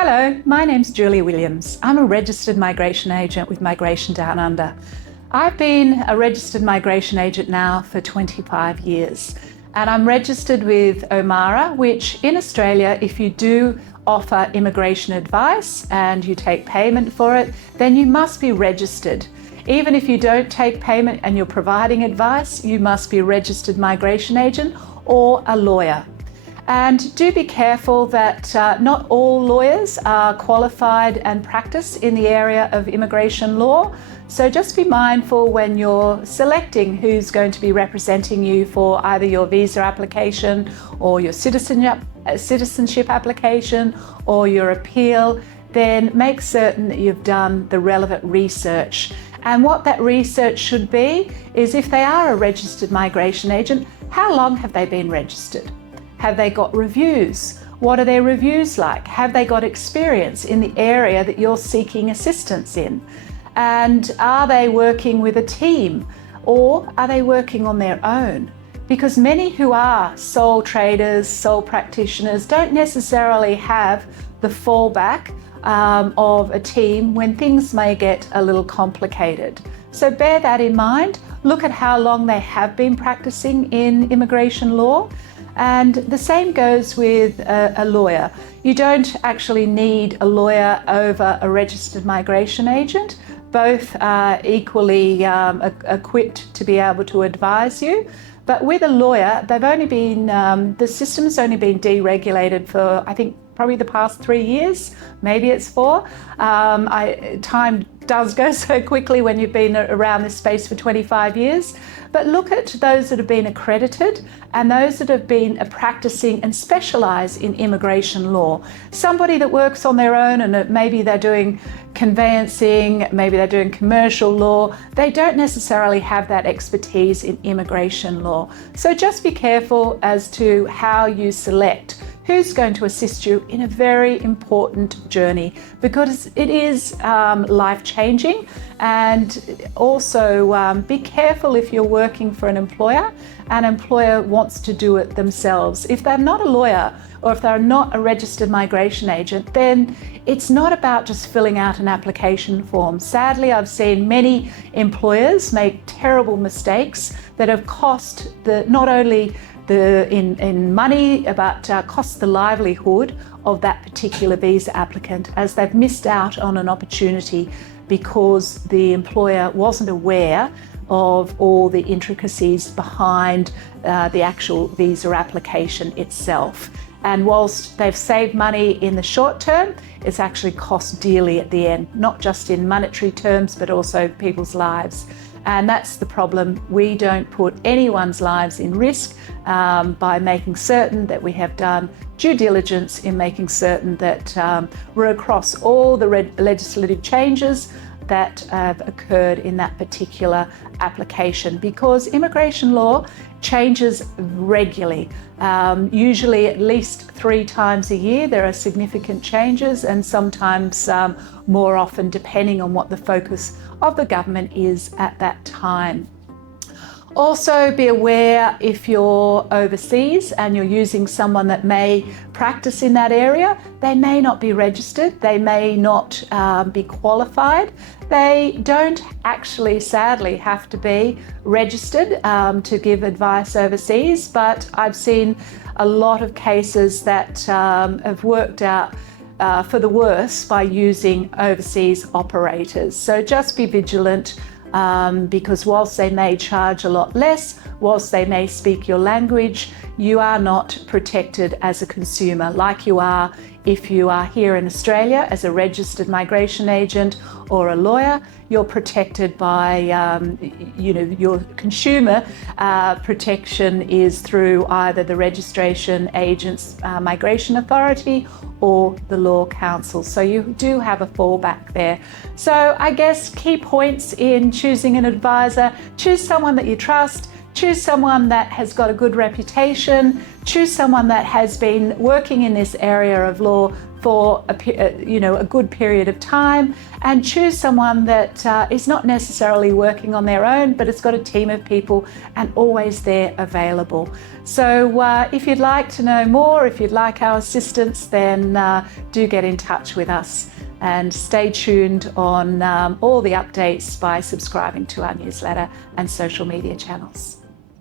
Hello, my name's Julia Williams. I'm a registered migration agent with Migration Downunder. I've been a registered migration agent now for 25 years, and I'm registered with Omara, which in Australia, if you do offer immigration advice and you take payment for it, then you must be registered. Even if you don't take payment and you're providing advice, you must be a registered migration agent or a lawyer. And do be careful that not all lawyers are qualified and practice in the area of immigration law. So just be mindful when you're selecting who's going to be representing you for either your visa application or your citizenship application or your appeal, then make certain that you've done the relevant research. And what that research should be is, if they are a registered migration agent, how long have they been registered? Have they got reviews? What are their reviews like? Have they got experience in the area that you're seeking assistance in? And are they working with a team, or are they working on their own? Because many who are sole traders, sole practitioners, don't necessarily have the fallback of a team when things may get a little complicated. So bear that in mind. Look at how long they have been practicing in immigration law. And the same goes with a lawyer. You don't actually need a lawyer over a registered migration agent. Both are equally equipped to be able to advise you. But with a lawyer, the system's only been deregulated for, I think, probably the past 3 years, maybe it's 4. Time does go so quickly when you've been around this space for 25 years. But look at those that have been accredited and those that have been practicing and specialise in immigration law. Somebody that works on their own and maybe they're doing conveyancing, maybe they're doing commercial law, they don't necessarily have that expertise in immigration law. So just be careful as to how you select who's going to assist you in a very important journey, because it is life-changing. And also be careful if you're working for an employer wants to do it themselves. If they're not a lawyer or if they're not a registered migration agent, then it's not about just filling out an application form. Sadly, I've seen many employers make terrible mistakes that have cost not only in money, but cost the livelihood of that particular visa applicant, as they've missed out on an opportunity because the employer wasn't aware of all the intricacies behind the actual visa application itself. And whilst they've saved money in the short term, it's actually cost dearly at the end, not just in monetary terms, but also people's lives. And that's the problem. We don't put anyone's lives in risk by making certain that we have done due diligence in making certain that we're across all the legislative changes that have occurred in that particular application, because immigration law changes regularly. Usually at least 3 times a year there are significant changes, and sometimes more often, depending on what the focus of the government is at that time. Also be aware, if you're overseas and you're using someone that may practice in that area, they may not be registered, they may not be qualified. They don't actually, sadly, have to be registered to give advice overseas, but I've seen a lot of cases that have worked out for the worse by using overseas operators. So just be vigilant. Because whilst they may charge a lot less, whilst they may speak your language, you are not protected as a consumer like you are if you are here in Australia as a registered migration agent or a lawyer. You're protected by, your consumer protection is through either the registration agent's migration authority or the Law Council. So you do have a fallback there. So I guess key points in choosing an advisor: choose someone that you trust, choose someone that has got a good reputation, choose someone that has been working in this area of law for a good period of time, and choose someone that is not necessarily working on their own, but it's got a team of people and always there available. So if you'd like to know more, if you'd like our assistance, then do get in touch with us, and stay tuned on all the updates by subscribing to our newsletter and social media channels.